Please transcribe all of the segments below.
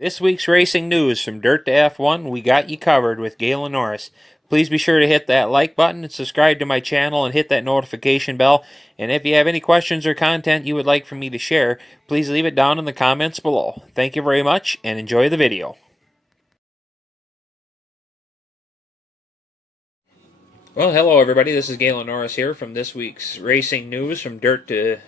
This week's racing news from Dirt to F1, we got you covered with Galen Norris. Please be sure to hit that like button and subscribe to my channel and hit that notification bell. And if you have any questions or content you would like for me to share, please leave it down in the comments below. Thank you very much and enjoy the video. Well, hello everybody. This is Galen Norris here from this week's racing news from Dirt to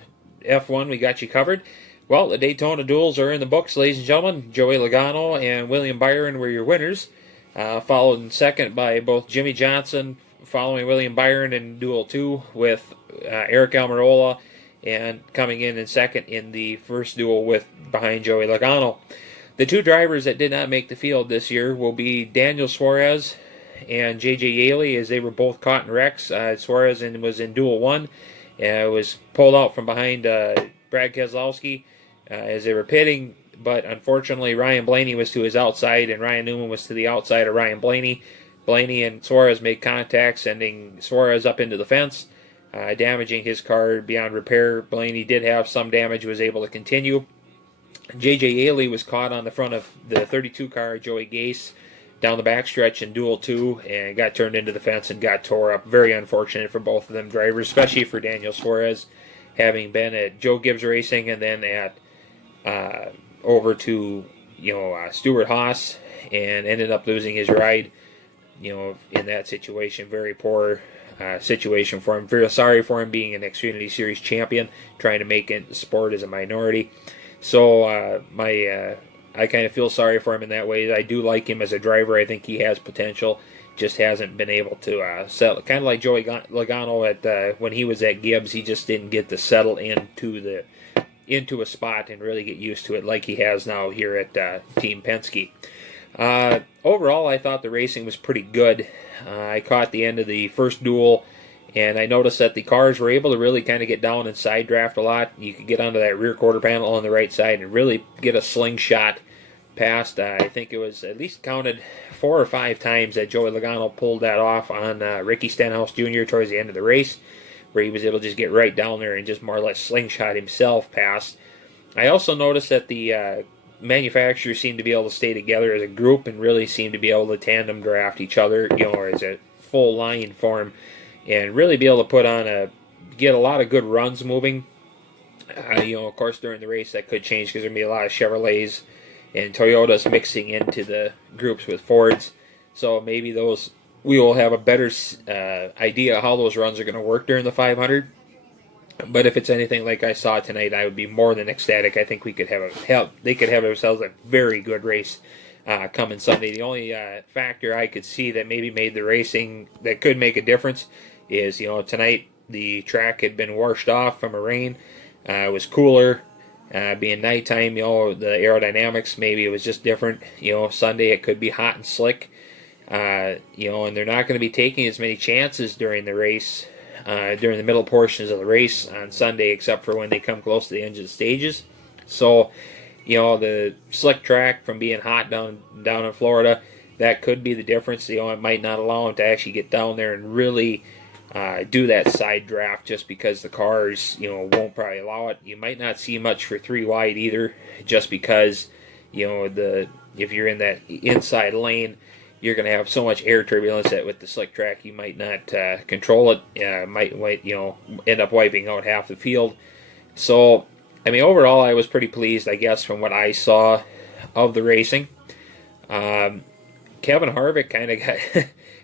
F1. We got you covered. Well, the Daytona duels are in the books, ladies and gentlemen. Joey Logano and William Byron were your winners, followed in second by both Jimmy Johnson, following William Byron in Duel 2 with Eric Almirola, and coming in second in the first duel with behind Joey Logano. The two drivers that did not make the field this year will be Daniel Suarez and J.J. Yaley, as they were both caught in wrecks. Suarez was in Duel 1, was pulled out from behind Brad Keselowski as they were pitting, but unfortunately Ryan Blaney was to his outside and Ryan Newman was to the outside of Ryan Blaney. Blaney and Suarez made contact, sending Suarez up into the fence, damaging his car beyond repair. Blaney did have some damage, was able to continue. J.J. Yaley was caught on the front of the 32 car, Joey Gase, down the backstretch in Duel 2 and got turned into the fence and got tore up. Very unfortunate for both of them drivers, especially for Daniel Suarez, having been at Joe Gibbs Racing and then at over to Stuart Haas, and ended up losing his ride. In that situation, very poor situation for him. Very sorry for him, being an Xfinity Series champion, trying to make it the sport as a minority. So I kind of feel sorry for him in that way. I do like him as a driver. I think he has potential. Just hasn't been able to settle. Kind of like Joey Logano at when he was at Gibbs, he just didn't get to settle into a spot and really get used to it like he has now here at Team Penske. Overall, I thought the racing was pretty good. I caught the end of the first duel, and I noticed that the cars were able to really kind of get down and side draft a lot. You could get onto that rear quarter panel on the right side and really get a slingshot past. I think it was at least counted 4 or 5 times that Joey Logano pulled that off on Ricky Stenhouse Jr. towards the end of the race, where he was able to just get right down there and just more or less slingshot himself past. I also noticed that the manufacturers seem to be able to stay together as a group and really seem to be able to tandem draft each other, or as a full line form, and really be able to get a lot of good runs moving. Of course, during the race that could change because there'll be a lot of Chevrolets and Toyotas mixing into the groups with Fords. So maybe we will have a better idea of how those runs are going to work during the 500. But if it's anything like I saw tonight, I would be more than ecstatic. I think they could have themselves a very good race coming Sunday. The only factor I could see that maybe made the racing that could make a difference is, tonight the track had been washed off from a rain. It was cooler, being nighttime. The aerodynamics, maybe it was just different. Sunday it could be hot and slick. And they're not going to be taking as many chances during the race, during the middle portions of the race on Sunday, except for when they come close to the end of the stages. So, the slick track from being hot down in Florida, that could be the difference. It might not allow them to actually get down there and really do that side draft, just because the cars, won't probably allow it. You might not see much for 3 wide either, just because, if you're in that inside lane, you're going to have so much air turbulence that with the slick track you might not control it. Might end up wiping out half the field. So, overall I was pretty pleased, I guess, from what I saw of the racing. Kevin Harvick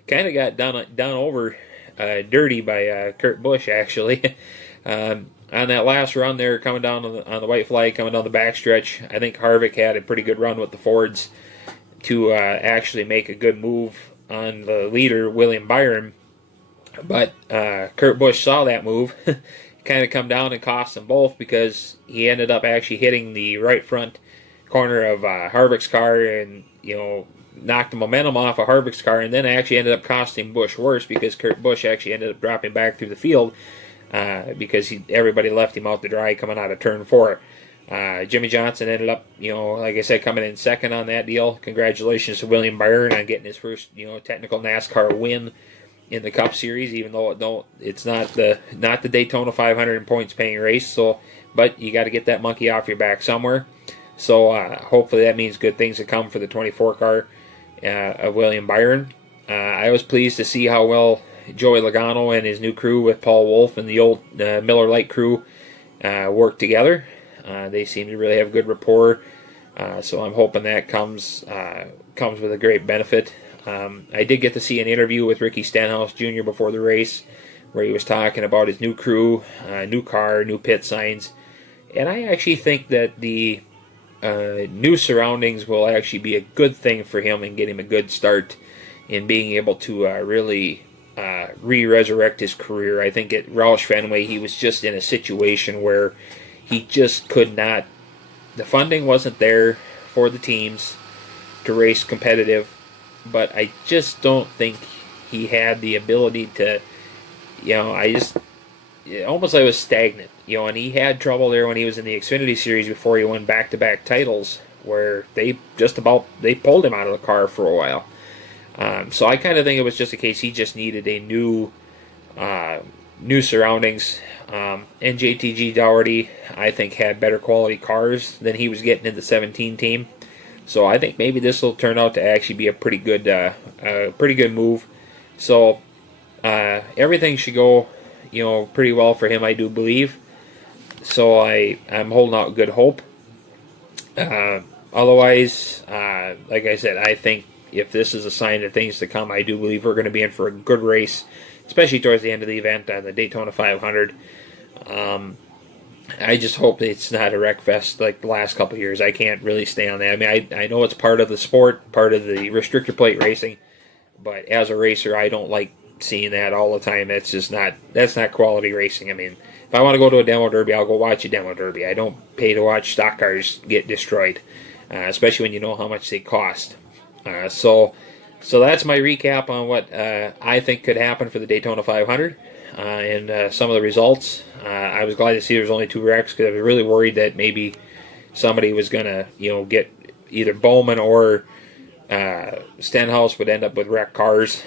kind of got done over dirty by Kurt Busch, actually. On that last run there, coming down on the white flag, coming down the backstretch, I think Harvick had a pretty good run with the Fords to actually make a good move on the leader, William Byron. But Kurt Busch saw that move, kind of come down and cost them both, because he ended up actually hitting the right front corner of Harvick's car and, knocked the momentum off of Harvick's car, and then actually ended up costing Busch worse, because Kurt Busch actually ended up dropping back through the field because everybody left him out to dry coming out of turn 4. Jimmy Johnson ended up, like I said, coming in second on that deal. Congratulations to William Byron on getting his first, technical NASCAR win in the Cup Series, even though it's not the Daytona 500 points paying race. So, but you got to get that monkey off your back somewhere. So hopefully that means good things to come for the 24 car of William Byron. I was pleased to see how well Joey Logano and his new crew with Paul Wolf and the old Miller Lite crew work together. They seem to really have good rapport. So I'm hoping that comes with a great benefit. I did get to see an interview with Ricky Stenhouse Jr. before the race, where he was talking about his new crew, new car, new pit signs, and I actually think that the new surroundings will actually be a good thing for him and get him a good start in being able to really re-resurrect his career. I think at Roush Fenway he was just in a situation where he just could not. The funding wasn't there for the teams to race competitive, but I just don't think he had the ability to, almost like it was stagnant, and he had trouble there when he was in the Xfinity Series before he won back-to-back titles, where they pulled him out of the car for a while. So I kind of think it was just a case he just needed a new surroundings. And JTG Dougherty, I think, had better quality cars than he was getting in the 17 team. So I think maybe this will turn out to actually be a pretty good move. So everything should go, pretty well for him, I do believe. So I'm holding out good hope. Otherwise, like I said, I think if this is a sign of things to come, I do believe we're going to be in for a good race, especially towards the end of the event on the Daytona 500. I just hope it's not a wreck fest like the last couple of years. I can't really stay on that. I mean, I know it's part of the sport, part of the restrictor plate racing, but as a racer, I don't like seeing that all the time. That's not quality racing. I mean, if I want to go to a demo derby, I'll go watch a demo derby. I don't pay to watch stock cars get destroyed, especially when you know how much they cost. So that's my recap on what I think could happen for the Daytona 500 and some of the results. I was glad to see there was only 2 wrecks because I was really worried that maybe somebody was going to, get either Bowman or Stenhouse would end up with wrecked cars.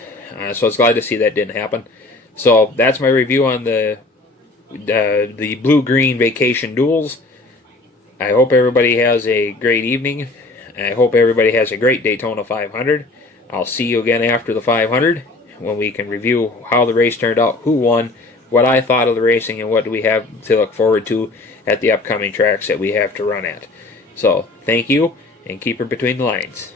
So I was glad to see that didn't happen. So that's my review on the Blue-Green Vacation Duels. I hope everybody has a great evening. I hope everybody has a great Daytona 500. I'll see you again after the 500 when we can review how the race turned out, who won, what I thought of the racing, and what do we have to look forward to at the upcoming tracks that we have to run at. So, thank you, and keep her between the lines.